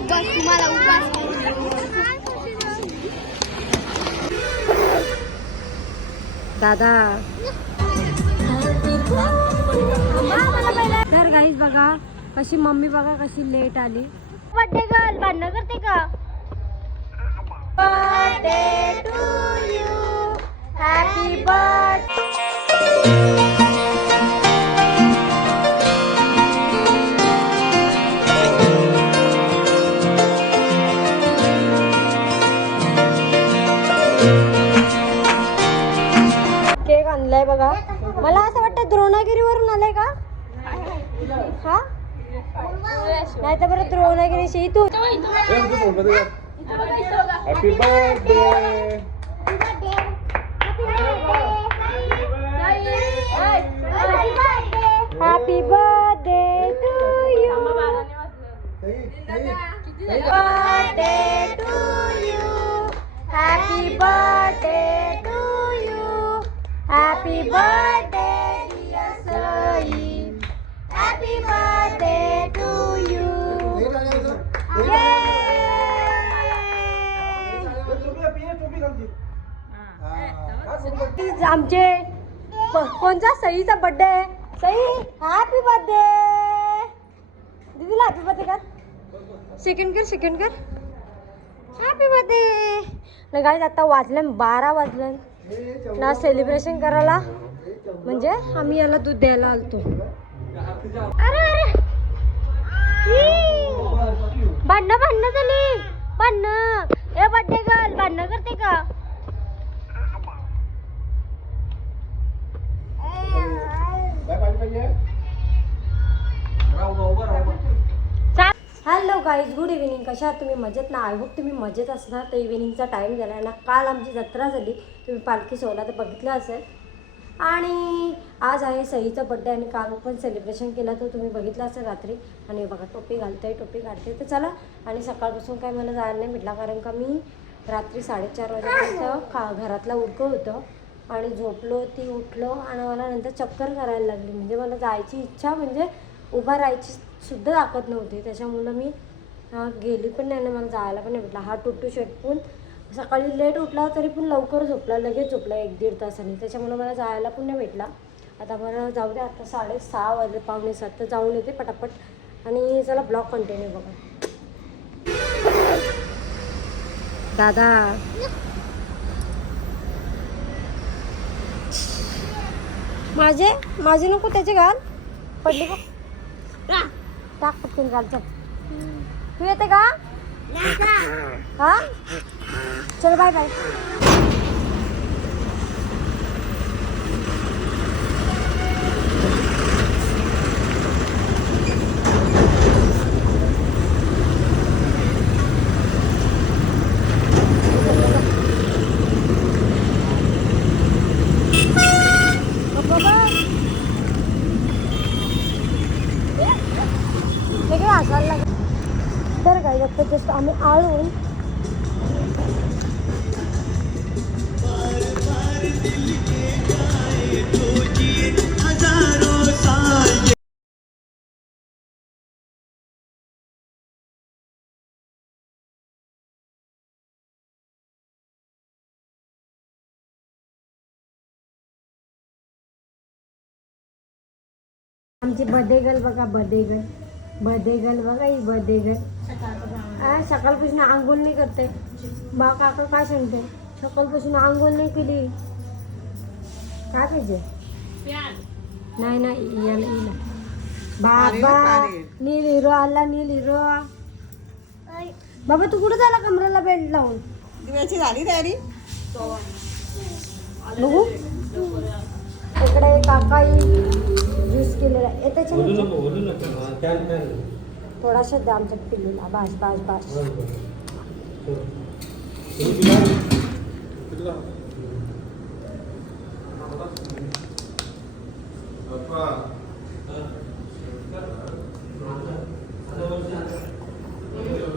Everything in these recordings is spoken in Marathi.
बस तुम्हाला उपास दादा तर गाईज बघा कशी मम्मी बघा कशी लेट आली. बर्थडे गर्ल भांडण करते का? Birthday to you happy birthday. Cake आणलाय बघा. मला असं वाटतं द्रोणागिरीवरून आलाय का? हा नाही तर बरं द्रोणागिरीशी इथून. Happy birthday. Happy birthday to you. Birthday to you. Happy birthday to you. Happy birthday dear Sai. Happy birthday to you. आमचे कोणचा सईचा बर्थडे आहे. Sai happy birthday. दीदीला हॅपी बर्थडे कर. सेकंड कर. Happy birthday. गाईज आता वाजले 12 वाजले ना सेलिब्रेशन करायला. म्हणजे आम्ही याला दूध द्यायला आलतो. अरे भांडणं झाली. भांडणं ए बर्थडे गर्ल भांडणं करते का? Hello guys good evening. कशा आहात तुम्ही? मजेत ना? आय होप तुम्ही मजेत असणार. तर इव्हिनिंगचा टाईम झाला आहे ना. काल आमची जत्रा झाली. तुम्ही पालखी सोहळा तर बघितला असेल. आणि आज आहे सईचा बड्डे आणि काल पण सेलिब्रेशन केलं तर तुम्ही बघितलं असेल रात्री. आणि बघा टोपी घालते टोपी काढते. तर चला. आणि सकाळपासून काय मला जायला नाही भेटला कारण का मी रात्री 4:30 वाजेपर्यंत घरातला उरकं होतं आणि झोपलो. ती उठलो आणि मला नंतर चक्कर करायला लागली. म्हणजे मला जायची इच्छा म्हणजे उभा राहायची सुद्धा ताकद नव्हती. त्याच्यामुळं मी गेली पण नाही आणि मला जायला पण नाही भेटला. हा टुट्टू शेटपून सकाळी लेट उठला तरी पण लवकर झोपला. लगेच झोपला 1-1.5 तासांनी. त्याच्यामुळं मला जायला पण नाही भेटला. आता बरं जाऊ दे. आता 6:30 वाजले 6:45 तर जाऊन येते पटापट. आणि चला ब्लॉग कंटिन्यू बघा. दादा माझे नको त्याचे घाल. पडली का? टाक पटकन घाल. चल तू येते का? हा चल बाय बाय. असायला लागेल तर काय आता जस्ट आम्ही आळून आमची बर्थडे बघा. बर्थडे बघा. ही बर्थडे सकाळपासून आंघोळ नाही करते. बा काका काय सांगते? सकाळपासून आंघोळ नाही केली. काय पाहिजे? नाही याला बाबा नील हिरो आला. नील हिरो. बाबा तू कुठं झाला? कमरेला बेल्ट लावून दिव्याची झाली तयारी. बघू इकडे काका ज्यूस केलेला आहे. त्याच्याने थोडासा द्या आमच्या पिल्लूला. बास.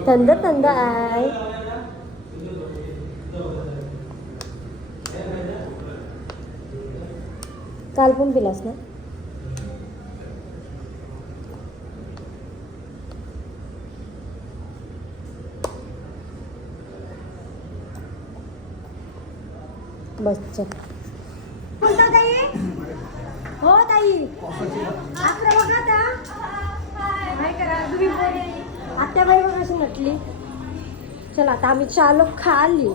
थंड आहे. काल पण पिलास ना? बस चल. बोलता ताई? हो ताई. आपलं बघा आता. काय करा तुम्ही बोले. आत्याबाई बघ अशी म्हटली. चला आता आम्ही चालो खाली.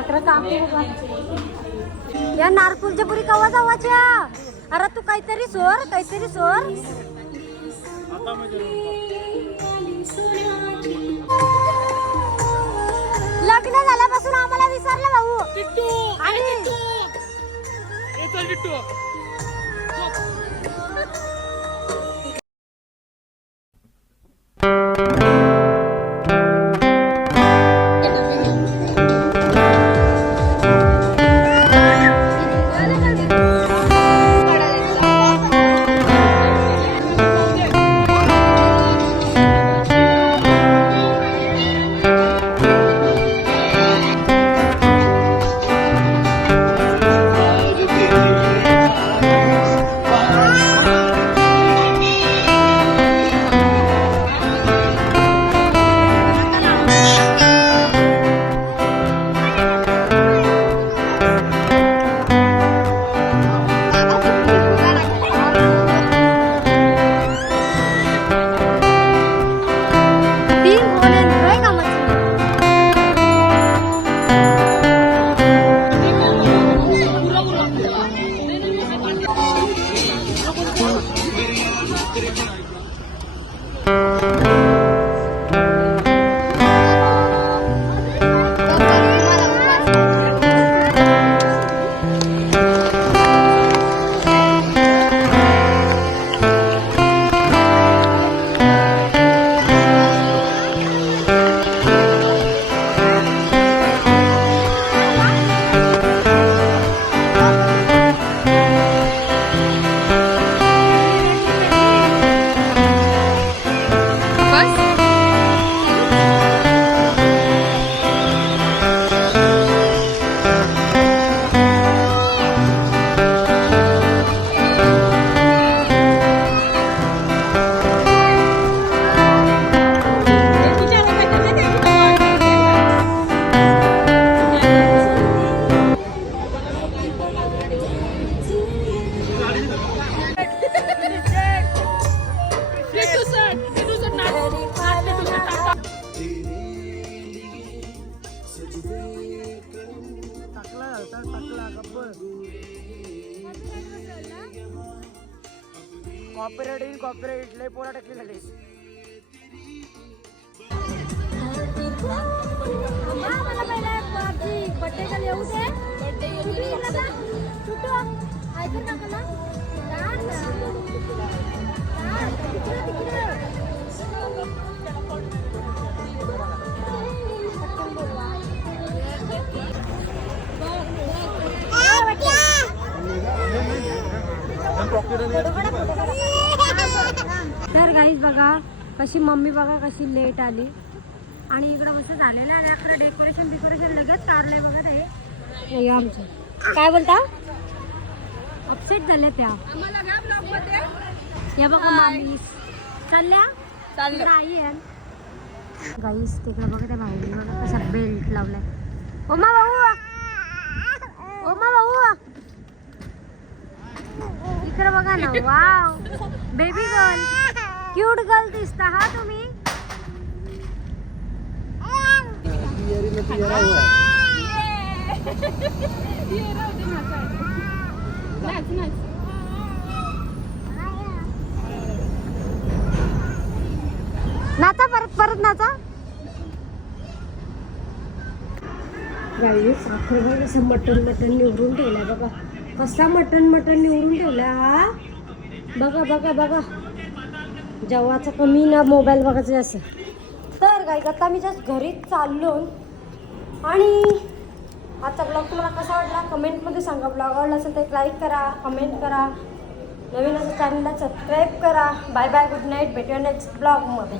अकरा कापू बघा. या नारकुलच्या पुरी कवा जावाच्या. अरे तू काहीतरी सोर. लग्न झाल्यापासून आम्हाला विसरलं भाऊ. कॉपीराइट लय पोरा टाकली झाली. मला पहिला बड्डेला येऊ दे. ऐकून टाका ना. तर गाईज बघा कशी मम्मी बघा कशी लेट आली आणि इकडं मस्त झालेलं आहे. आपलं डेकोरेशन लगेच काढलंय बघा ते आमचं. काय बोलता अपसेट झाल्या त्या. या बघा मामी चालल्या आई आहे गाईज. तिकडे बघा त्या भाऊनी बघा कसा बेल्ट लावलाय. ओमा भाऊ इकडे बघा ना. Wow baby girl cute girl दिसता हा तुम्ही. नाचा परत नाचा. गाईस आखर असं मटण निवडून ठेवलाय बघा. कसा मटण निवडून ठेवला हा. बघा जेव्हाचं कमी ना मोबाईल बघायचं असं. तर गाईस आता मी जस्ट घरीच चाललो आणि आजचा ब्लॉग तुम्हाला कसा वाटला कमेंटमध्ये सांगा. ब्लॉग आवडला असेल तर एक लाईक करा, कमेंट करा, नवीन असं चॅनलला सबस्क्राईब करा. Bye bye, good night. भेटूया नेक्स्ट ब्लॉगमध्ये.